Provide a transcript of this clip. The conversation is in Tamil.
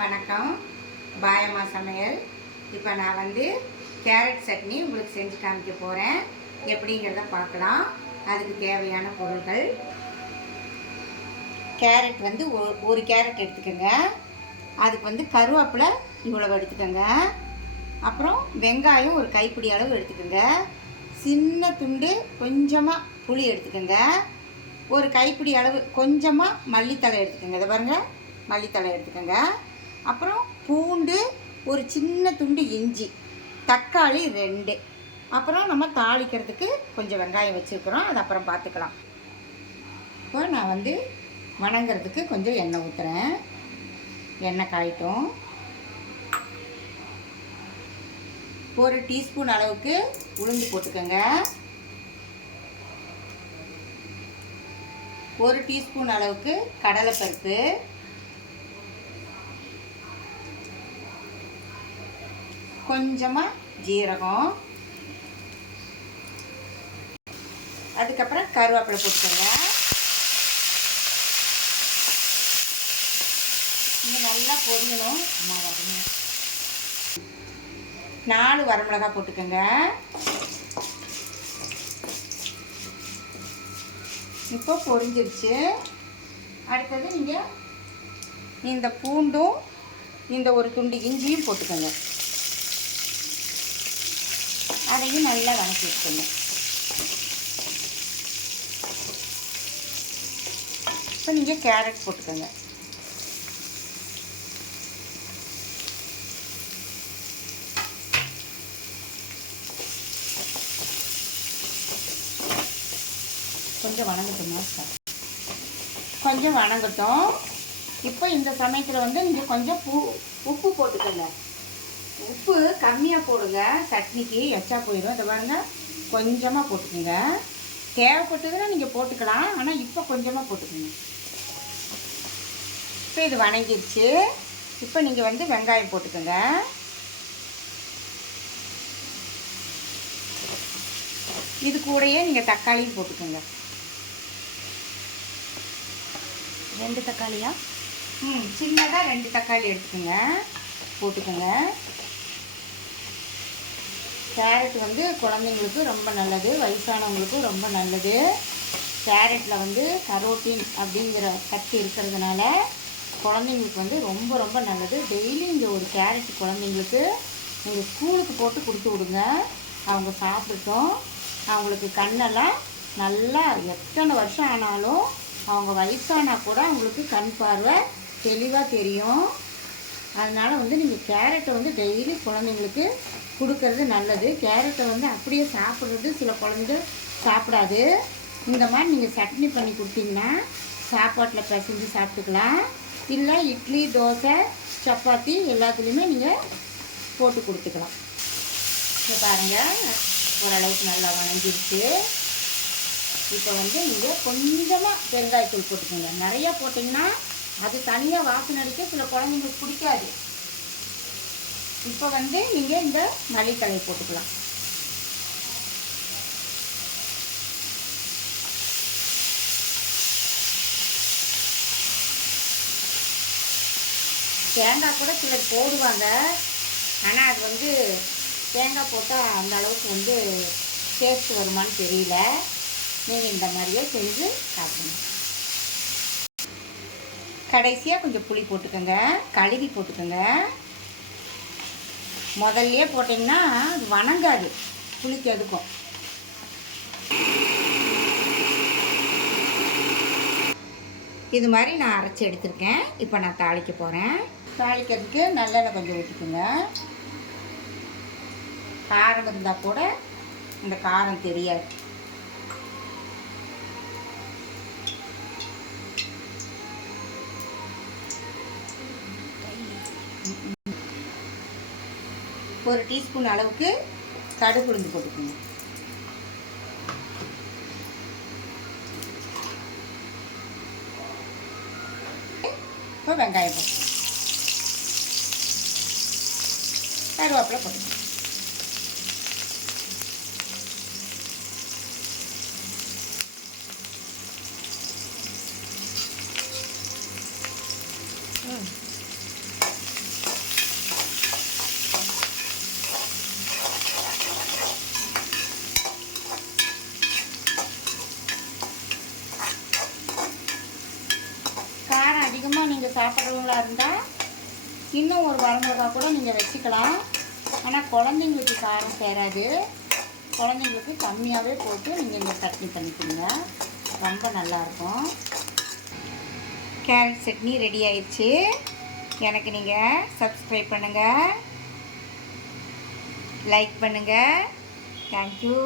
வணக்கம். பாயம்மா சமையல். இப்போ நான் வந்து கேரட் சட்னி உங்களுக்கு செஞ்சு காமிக்க போகிறேன். எப்படிங்கிறத பார்க்கலாம். அதுக்கு தேவையான பொருட்கள்: கேரட் வந்து ஒரு கேரட் எடுத்துக்கோங்க. அதுக்கு வந்து கருவேப்பிலை இவ்வளவு எடுத்துக்கோங்க. அப்புறம் வெங்காயம் ஒரு கைப்பிடி அளவு எடுத்துக்கோங்க. சின்ன துண்டு கொஞ்சமாக புளி எடுத்துக்கோங்க. ஒரு கைப்பிடி அளவு கொஞ்சமாக மல்லித்தழை எடுத்துக்கோங்க. இதை பாருங்கள், மல்லித்தழை எடுத்துக்கோங்க. அப்புறம் பூண்டு ஒரு சின்ன துண்டு, இஞ்சி, தக்காளி 2. அப்புறம் நம்ம தாளிக்கிறதுக்கு கொஞ்சம் வெங்காயம் வச்சுருக்குறோம், அது அப்புறம் பார்த்துக்கலாம். இப்போ நான் வந்து வணங்கிறதுக்கு கொஞ்சம் எண்ணெய் ஊற்றுறேன். எண்ணெய் காயட்டும். 1 டீஸ்பூன் அளவுக்கு உளுந்து போட்டுக்கோங்க. 1 டீஸ்பூன் அளவுக்கு கடலைப்பருப்பு, கொஞ்சமாக ஜீரகம், அதுக்கப்புறம் கருவேப்பிலை போட்டுக்கோங்க. இது நல்லா பொரியணும். 4 வரமிளகாய் போட்டுக்கோங்க. இப்போ பொரிஞ்சிருச்சு. அடுத்தது நீங்கள் இந்த பூண்டும் இந்த ஒரு துண்டு இஞ்சியும் போட்டுக்கோங்க. அதையும் நல்லா வதக்கி வச்சுக்கோங்க. இப்போ நீங்கள் கேரட் போட்டுக்கோங்க. கொஞ்சம் வணங்கட்டுமா சார்? கொஞ்சம் வணங்கட்டும். இப்போ இந்த சமயத்தில் வந்து நீங்கள் கொஞ்சம் உப்பு போட்டுக்கோங்க. உப்பு கம்மியாக போடுங்க, சட்னிக்கு எச்சா போயிடும். இதை பாருங்க, கொஞ்சமாக போட்டுக்கோங்க. தேவைப்பட்டதுன்னா நீங்கள் போட்டுக்கலாம், ஆனால் இப்போ கொஞ்சமாக போட்டுக்கோங்க. இப்போ இது வணங்கிடுச்சு. இப்போ நீங்கள் வந்து வெங்காயம் போட்டுக்கோங்க. இது கூடயே நீங்கள் தக்காளியும் போட்டுக்கோங்க. 2 தக்காளியா? சின்னதாக 2 தக்காளி எடுத்துக்கோங்க, போட்டுக்கோங்க. கேரட் வந்து குழந்தைங்களுக்கு ரொம்ப நல்லது, வயசானவங்களுக்கும் ரொம்ப நல்லது. கேரட்டில் வந்து கரோட்டின் அப்படிங்கிற சத்து இருக்கிறதுனால குழந்தைங்களுக்கு வந்து ரொம்ப ரொம்ப நல்லது. டெய்லி இந்த ஒரு கேரட் குழந்தைங்களுக்கு நீங்கள் ஸ்கூலுக்கு போட்டு கொடுத்து விடுங்க. அவங்க சாப்பிட்டோம். அவங்களுக்கு கண்ணெல்லாம் நல்லா எத்தனை வருஷம் ஆனாலும் அவங்க வயசானா கூட அவங்களுக்கு கண் பார்வை தெளிவாக தெரியும். அதனால் வந்து நீங்கள் கேரட்டை வந்து டெய்லி குழந்தைங்களுக்கு கொடுக்கறது நல்லது. கேரட்டை வந்து அப்படியே சாப்பிட்றது சில குழந்தைங்க சாப்பிடாது. இந்த மாதிரி நீங்கள் சட்னி பண்ணி கொடுத்தீங்கன்னா சாப்பாட்டில் பிசைஞ்சு சாப்பிட்டுக்கலாம். இல்லை இட்லி, தோசை, சப்பாத்தி எல்லாத்துலேயுமே நீங்கள் போட்டு கொடுத்துக்கலாம். இப்போ பாருங்கள், ஓரளவுக்கு நல்லா வணங்கிடுச்சு. இப்போ வந்து நீங்கள் கொஞ்சமாக பெருங்காயத்தூள் போட்டுக்கோங்க. நிறையா போட்டிங்கன்னா அது தனியாக வாசனை அடிக்க சில குழந்தைங்களுக்கு பிடிக்காது. இப்போ வந்து நீங்கள் இந்த மல்லித்தழை போட்டுக்கலாம். தேங்காய் கூட சிலர் போடுவாங்க, ஆனால் அது வந்து தேங்காய் போட்டால் அந்த அளவுக்கு வந்து டேஸ்ட் வருமானு தெரியல. நீங்கள் இந்த மாதிரியே செஞ்சு சாப்பிடுங்க. கடைசியாக கொஞ்சம் புளி போட்டுக்கோங்க, கழுவி போட்டுக்கோங்க. முதல்லையே போட்டிங்கன்னா அது வணங்காது, புளிக்கு எதுக்கும். இது மாதிரி நான் அரைச்சி எடுத்திருக்கேன். இப்போ நான் தாளிக்க போகிறேன். தாளிக்கிறதுக்கு நல்லெண்ணெய் கொஞ்சம் ஊற்றிக்கோங்க. காரம் இருந்தால் கூட இந்த காரம் தெரியாது. ஒரு டீஸ்பூன் அளவுக்கு கடுகு உளுந்து போட்டுக்கோங்க. இப்போ வெங்காயம் போட்டுக்கோங்க. கருவேப்பிலை போட்டுக்கோங்க. நீங்கள் சாப்பிட்றவங்களா இருந்தால் இன்னும் ஒரு வரமிளகா கூட நீங்கள் வச்சுக்கலாம். ஆனால் குழந்தைங்களுக்கு காரம் சேராது. குழந்தைங்களுக்கு கம்மியாகவே போட்டு நீங்கள் இந்த சட்னி பண்ணிக்கோங்க, ரொம்ப நல்லாயிருக்கும். கேரட் சட்னி ரெடி ஆயிடுச்சு. எனக்கு நீங்கள் சப்ஸ்கிரைப் பண்ணுங்கள், லைக் பண்ணுங்கள். தேங்க்யூ.